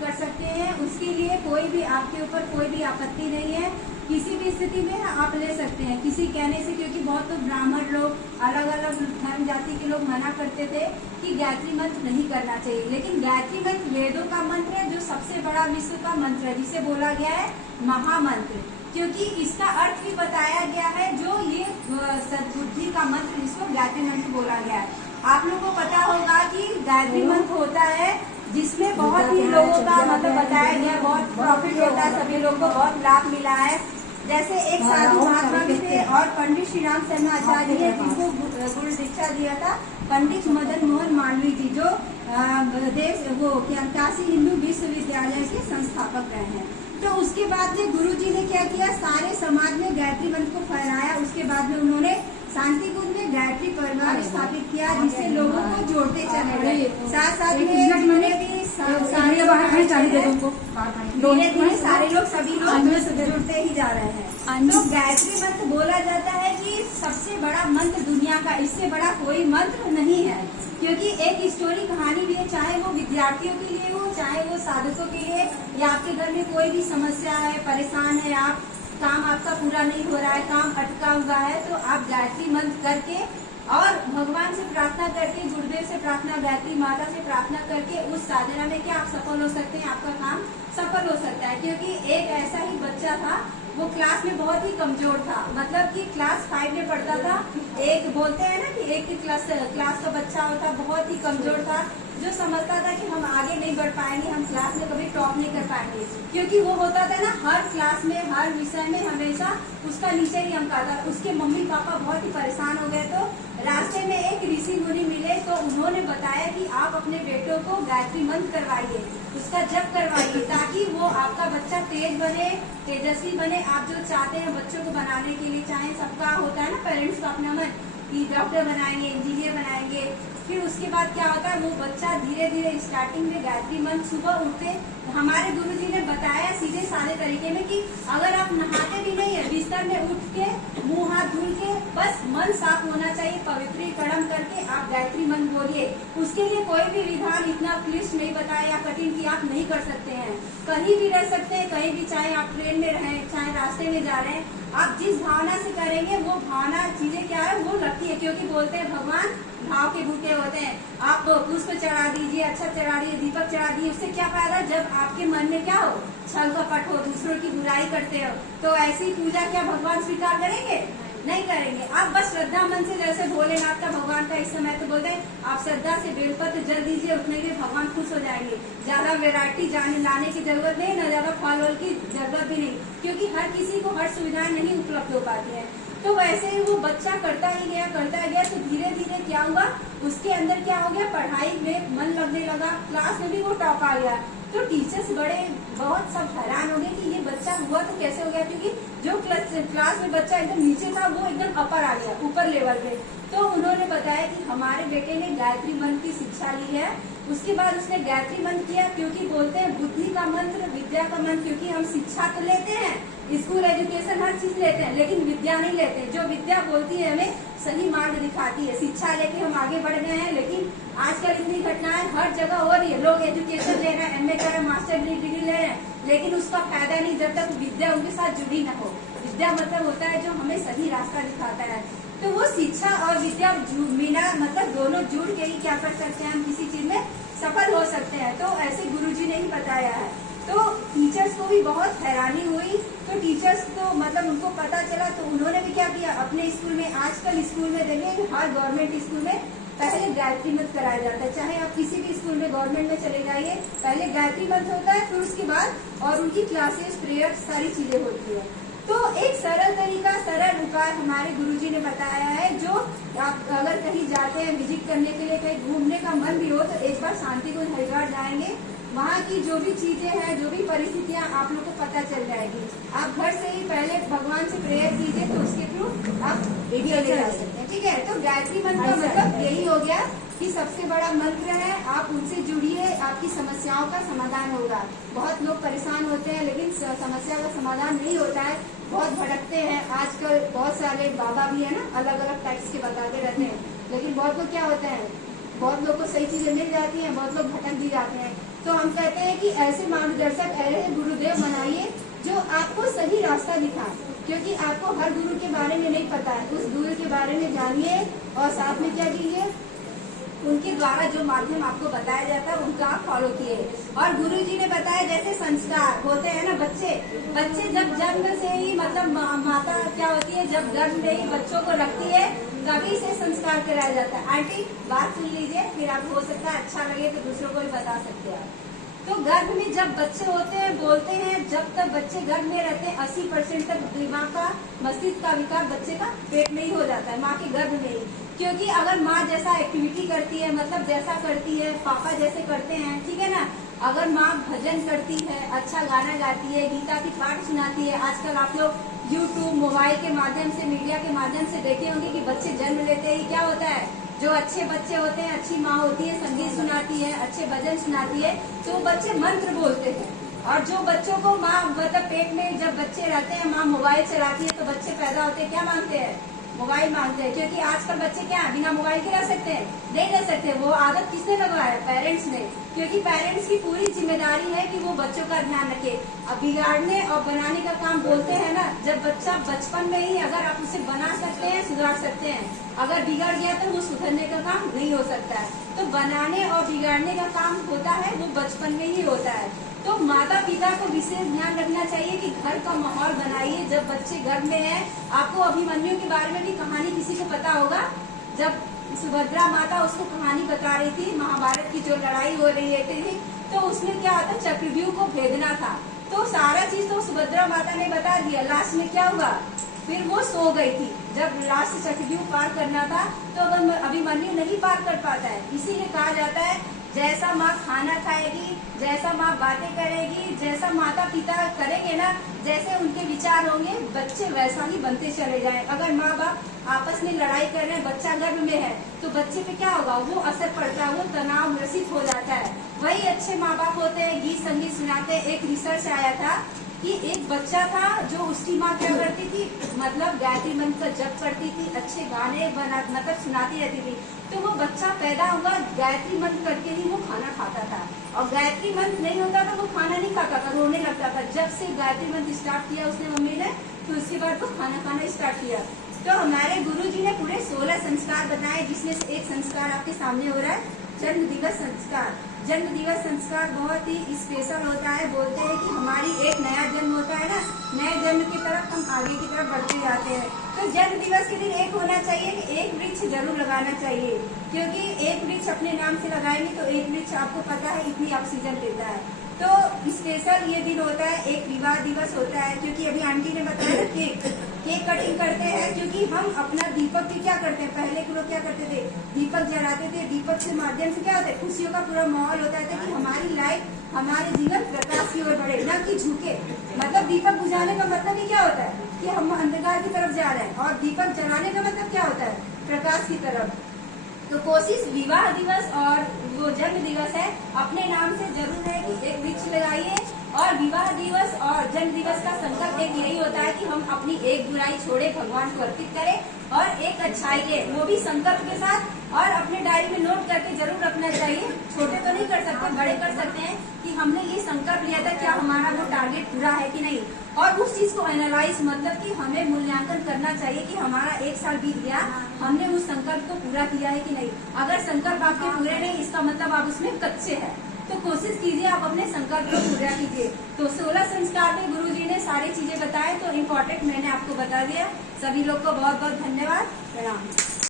कर सकते हैं। उसके लिए कोई भी आपके ऊपर कोई भी आपत्ति नहीं है, किसी भी स्थिति में आप ले सकते हैं किसी कहने से। क्योंकि बहुत तो ब्राह्मण लोग, अलग अलग धर्म जाति के लोग मना करते थे कि गायत्री मंत्र नहीं करना चाहिए, लेकिन गायत्री मंत्र वेदों का मंत्र है, जो सबसे बड़ा विश्व का मंत्र है, जिसे बोला गया है महामंत्र। क्योंकि इसका अर्थ भी बताया गया है, जो ये सद्बुद्धि का मंत्र जिसको गायत्री मंत्र बोला गया है। आप लोगों को पता होगा कि गायत्री मंत्र होता है जिसमें बहुत ही लोगों का मतलब बताया गया, बहुत प्रॉफिट होता है, सभी लोगों को बहुत लाभ मिला है। जैसे एक साधु महात्मा भी थे और पंडित श्री राम शर्मा आचार्य है, जिनको गुरु दीक्षा दिया था पंडित मदन मोहन मालवीय जी, जो काशी हिंदू विश्वविद्यालय के संस्थापक रहे हैं। तो उसके बाद में गुरु जी ने क्या किया, सारे समाज में गायत्री मंत्र को फैलाया। उसके बाद में उन्होंने शांति कुंज में गायत्री परिवार स्थापित किया, जिससे लोगों को जोड़ते चले गए। साथ साथ में जितने भी धीरे धीरे सारे लोग सभी लोग जुड़ते ही जा रहे हैं। तो गायत्री मंत्र बोला जाता है कि सबसे बड़ा मंत्र दुनिया का, इससे बड़ा कोई मंत्र नहीं है। क्योंकि एक स्टोरी कहानी भी है, चाहे वो विद्यार्थियों के लिए हो, चाहे वो साधकों के लिए, या आपके घर में कोई भी समस्या है, परेशान है आप, काम आपका पूरा नहीं हो रहा है, काम अटका हुआ है, तो आप गायत्री मंत्र करके और भगवान से प्रार्थना करके, गुरुदेव से प्रार्थना, गायत्री माता से प्रार्थना करके उस साधना में क्या आप सफल हो सकते हैं, आपका काम सफल हो सकता है। क्योंकि एक ऐसा ही बच्चा था, वो क्लास में बहुत ही कमजोर था, मतलब कि क्लास 5 में पढ़ता था। एक बोलते हैं ना कि एक ही क्लास का बच्चा होता, बहुत ही कमजोर था, जो समझता था कि हम आगे नहीं बढ़ पाएंगे, हम क्लास में कभी टॉप नहीं कर पाएंगे। क्योंकि वो होता था ना, हर क्लास में हर विषय में हमेशा उसका नीचे ही अंक आता। उसके मम्मी पापा बहुत ही परेशान हो गए, तो रास्ते में एक ऋषि मुनि मिले, तो उन्होंने बताया कि आप अपने बेटों को गायत्री मंत्र करवाइए, उसका जप करवाइए, ताकि वो आपका बच्चा तेज बने, तेजस्वी बने। आप जो चाहते हैं बच्चों को बनाने के लिए, चाहे सबका होता है ना पेरेंट्स का अपना मन कि डॉक्टर बनाएंगे, इंजीनियर बनाएंगे। फिर उसके बाद क्या होता है, वो बच्चा धीरे धीरे स्टार्टिंग में गायत्री मंत्र सुबह उठते, हमारे गुरुजी ने बताया सीधे सादे तरीके में कि अगर आप नहाते भी नहीं है, बिस्तर में उठ के मुंह हाथ धुल के बस मन साफ होना चाहिए, पवित्रीकरण करके आप गायत्री मंत्र बोलिए। उसके लिए कोई भी विधान इतना क्लिष्ट नहीं बताया या कठिन कि आप नहीं कर सकते हैं। कहीं भी रह सकते हैं, कहीं भी, चाहे आप ट्रेन में रहें, चाहे रास्ते में जा रहे हैं, आप जिस भावना से करेंगे वो भावना चीजें क्या है वो लगती है। क्योंकि बोलते हैं भगवान भाव के भूखे होते हैं। आप पुष्प चढ़ा दीजिए, अच्छा चढ़ा दीजिए, दीपक चढ़ा दीजिए, उससे क्या फायदा, जब आपके मन में क्या हो, छल कपट हो, दूसरों की बुराई करते हो, तो ऐसी पूजा क्या भगवान स्वीकार करेंगे, नहीं करेंगे। आप बस श्रद्धा मन से, जैसे भोलेनाथ का भगवान का इस समय तो बोलते हैं, आप श्रद्धा से बेलपत्र जल दीजिए, उतने ही भगवान खुश हो जाएंगे। ज्यादा वेरायटी लाने की जरूरत नहीं, न ज्यादा फल वल की जरूरत भी नहीं, क्योंकि हर किसी को हर सुविधाएं नहीं उपलब्ध हो पाती है। तो वैसे ही वो बच्चा करता ही गया, तो धीरे धीरे क्या हुआ, उसके अंदर क्या हो गया, पढ़ाई में मन लगने लगा, क्लास में भी वो टॉप आ गया। तो टीचर्स बड़े बहुत सब हैरान हो गए कि ये बच्चा हुआ तो कैसे हो गया, क्योंकि जो क्लास में बच्चा एकदम नीचे था वो एकदम अपर आ गया, ऊपर लेवल पे। तो उन्होंने बताया कि हमारे बेटे ने गायत्री मंत्र की शिक्षा ली है। उसके बाद उसने गायत्री मंत्र किया, क्योंकि बोलते हैं बुद्धि का मंत्र, विद्या का मंत्र। क्योंकि हम शिक्षा तो लेते हैं, स्कूल एजुकेशन हर चीज लेते हैं, लेकिन विद्या नहीं लेते हैं। जो विद्या बोलती है हमें सही मार्ग दिखाती है। शिक्षा लेके हम आगे बढ़ गए हैं, लेकिन आजकल इतनी घटनाएं हर जगह हो रही है। लोग एजुकेशन ले रहे हैं, MA कर रहे हैं, मास्टर डिग्री ले रहे हैं, लेकिन उसका फायदा नहीं जब तक विद्या उनके साथ जुड़ी न हो। विद्या मतलब होता है जो हमें सही रास्ता दिखाता है। तो वो शिक्षा और विद्या बिना मतलब दोनों जुड़ के ही क्या कर सकते हैं, हम किसी चीज में सफल हो सकते हैं। तो ऐसे गुरुजी ने ही बताया है। तो टीचर्स को भी बहुत हैरानी हुई। तो टीचर्स को मतलब उनको पता चला, तो उन्होंने भी क्या किया, अपने स्कूल में, आजकल स्कूल में देखेंगे हर गवर्नमेंट स्कूल में पहले गायत्री मंत्र कराया जाता है। चाहे आप किसी भी स्कूल में गवर्नमेंट में चले जाइए, पहले गायत्री मंत्र होता है, फिर उसके बाद और उनकी क्लासेस, प्रेयर, सारी चीजें होती है। तो एक सरल तरीका, सरल उपाय हमारे गुरुजी ने बताया है। जो आप अगर कहीं जाते हैं विजिट करने के लिए, कहीं घूमने का मन भी हो, तो एक बार शांति कुंज हरिद्वार जाएंगे, वहाँ की जो भी चीजें हैं, जो भी परिस्थितियाँ आप लोग को पता चल जाएगी। आप घर से ही पहले भगवान से प्रेयर कीजिए, तो उसके थ्रू आप वीडियो ले जा सकते हैं। ठीक है, तो गायत्री मंत्र का मतलब यही हो गया कि सबसे बड़ा मंत्र है, आप उनसे जुड़िए, आपकी समस्याओं का समाधान होगा। बहुत लोग परेशान होते हैं, लेकिन समस्या का समाधान नहीं होता है, बहुत भटकते हैं। आजकल बहुत सारे बाबा भी है ना, अलग अलग टाइप्स के बताते रहते हैं, लेकिन बहुत लोग क्या होते हैं, बहुत लोग को सही चीजें मिल जाती हैं, बहुत लोग भटक भी जाते हैं। तो हम कहते हैं कि ऐसे मार्गदर्शक, ऐसे गुरुदेव बनाइए जो आपको सही रास्ता दिखाए, क्योंकि आपको हर गुरु के बारे में नहीं पता है। उस गुरु के बारे में जानिए और साथ में क्या कीजिए, उनके द्वारा जो माध्यम आपको बताया जाता है उनका आप फॉलो किए। और गुरु जी ने बताया जैसे संस्कार होते हैं ना, बच्चे जब जन्म से ही मतलब माता क्या होती है, जब गर्भ में ही बच्चों को रखती है तभी से संस्कार कराया जाता है। आंटी बात सुन लीजिए, फिर आप हो सकता है अच्छा लगे तो दूसरों को भी बता सकते हैं। तो गर्भ में जब बच्चे होते हैं, बोलते हैं जब तक बच्चे गर्भ में रहते हैं 80% तक दिमाग का, मस्तिष्क का विकास बच्चे का पेट में ही हो जाता है, माँ के गर्भ में ही। क्योंकि अगर माँ जैसा एक्टिविटी करती है, मतलब जैसा करती है, पापा जैसे करते हैं, ठीक है ना, अगर माँ भजन करती है, अच्छा गाना गाती है, गीता की पाठ सुनाती है। आजकल आप लोग यूट्यूब, मोबाइल के माध्यम से, मीडिया के माध्यम से देखे होंगे कि बच्चे जन्म लेते ही क्या होता है, जो अच्छे बच्चे होते हैं, अच्छी माँ होती है, संगीत सुनाती है, अच्छे भजन सुनाती है, तो बच्चे मंत्र बोलते हैं। और जो बच्चों को माँ मतलब पेट में जब बच्चे रहते हैं, माँ मोबाइल चलाती है, तो बच्चे पैदा होते हैं क्या मांगते हैं, मोबाइल मांगते हैं। क्योंकि आजकल बच्चे क्या बिना मोबाइल के रह सकते हैं, नहीं रह सकते। वो आदत किसने लगवाया, पेरेंट्स ने। क्योंकि पेरेंट्स की पूरी जिम्मेदारी है कि वो बच्चों का ध्यान रखे। अब बिगाड़ने और बनाने का काम बोलते हैं ना, जब बच्चा बचपन में ही अगर आप उसे बना सकते हैं, सुधार सकते हैं, अगर बिगड़ गया तो वो सुधरने का काम नहीं हो सकता है। तो बनाने और बिगाड़ने का काम होता है वो बचपन में ही होता है। तो माता पिता को विशेष ध्यान रखना चाहिए कि घर का माहौल बनाइए जब बच्चे गर्भ में है। आपको अभिमन्यु के बारे में भी कहानी किसी को पता होगा, जब सुभद्रा माता उसको कहानी बता रही थी, महाभारत की जो लड़ाई हो रही थी, तो उसमें क्या होता, चक्रव्यूह को भेदना था। तो सारा चीज तो सुभद्रा माता ने बता दिया। लास्ट में क्या हुआ, फिर वो सो गई थी। जब लास्ट चक्रव्यूह पार करना था तो अभिमन्यु नहीं पार कर पाता है। इसीलिए कहा जाता है जैसा माँ खाना खाएगी, जैसा माँ बातें करेगी, जैसा माता पिता करेंगे ना, जैसे उनके विचार होंगे, बच्चे वैसा ही बनते चले जाएं। अगर माँ बाप आपस में लड़ाई कर रहे हैं, बच्चा गर्भ में है, तो बच्चे पे क्या होगा, वो असर पड़ता है, वो तनाव ग्रसित हो जाता है। वही अच्छे माँ बाप होते हैं, गीत संगीत सुनाते हैं। एक रिसर्च आया था कि एक बच्चा था जो उसकी माँ क्या करती थी, मतलब गायत्री मंत्र का जप करती थी, अच्छे गाने मतलब सुनाती रहती थी। तो वो बच्चा पैदा हुआ, गायत्री मंत्र करके ही वो खाना खाता था। और गायत्री मंत्र नहीं होता था वो खाना नहीं खाता था, रोने लगता था। जब से गायत्री मंत्र स्टार्ट किया उसने मम्मी ने, तो उसके बाद वो खाना खाना स्टार्ट किया। तो हमारे गुरु जी ने पूरे 16 संस्कार बताए, जिसमें से एक संस्कार आपके सामने हो रहा है, जन्म दिवस संस्कार। जन्म दिवस संस्कार बहुत ही स्पेशल होता है। बोलते हैं कि हमारी एक नया जन्म होता है ना, नए जन्म की तरफ हम आगे की तरफ बढ़ते जाते हैं। तो जन्म दिवस के दिन एक होना चाहिए कि एक वृक्ष जरूर लगाना चाहिए, क्योंकि एक वृक्ष अपने नाम से लगाएंगे तो एक वृक्ष आपको पता है इतनी ऑक्सीजन देता है। तो स्पेशल ये दिन होता है। एक विवाह दिवस होता है, क्योंकि अभी आंटी ने बताया ना केक कटिंग करते हैं, क्योंकि हम अपना दीपक भी क्या करते हैं, पहले के लोग क्या करते थे, दीपक जलाते थे। दीपक के माध्यम से क्या होता है, खुशियों का पूरा माहौल होता है कि हमारी लाइफ, हमारे जीवन प्रकाश की ओर बढ़े, न कि झुके। मतलब दीपक बुझाने का मतलब ही क्या होता है कि हम अंधकार की तरफ जा रहे हैं, और दीपक जलाने का मतलब क्या होता है, प्रकाश की तरफ। तो कोशिश विवाह दिवस और वो जन्म दिवस है, अपने नाम से जरूर है कि एक वृक्ष लगाइए। और विवाह दिवस और जन्म दिवस का संकल्प एक यही होता है कि हम अपनी एक बुराई छोड़े, भगवान को अर्पित करें, और एक अच्छाई के, वो भी संकल्प के साथ। और अपने डायरी में नोट करके जरूर रखना चाहिए। छोटे तो नहीं कर सकते, बड़े कर सकते हैं कि हमने ये संकल्प लिया था, क्या हमारा वो टारगेट पूरा है कि नहीं। और उस चीज को एनालाइज, मतलब कि हमें मूल्यांकन करना चाहिए कि हमारा एक साल बीत गया, हमने उस संकल्प को पूरा किया है कि नहीं। अगर संकल्प आपके पूरे नहीं, इसका मतलब आप उसमें कच्चे हैं। तो कोशिश कीजिए आप अपने संकल्प को पूरा कीजिए। तो 16 संस्कार में गुरुजी ने सारी चीजें बताए, तो इम्पोर्टेंट मैंने आपको बता दिया। सभी लोग को बहुत बहुत धन्यवाद, प्रणाम।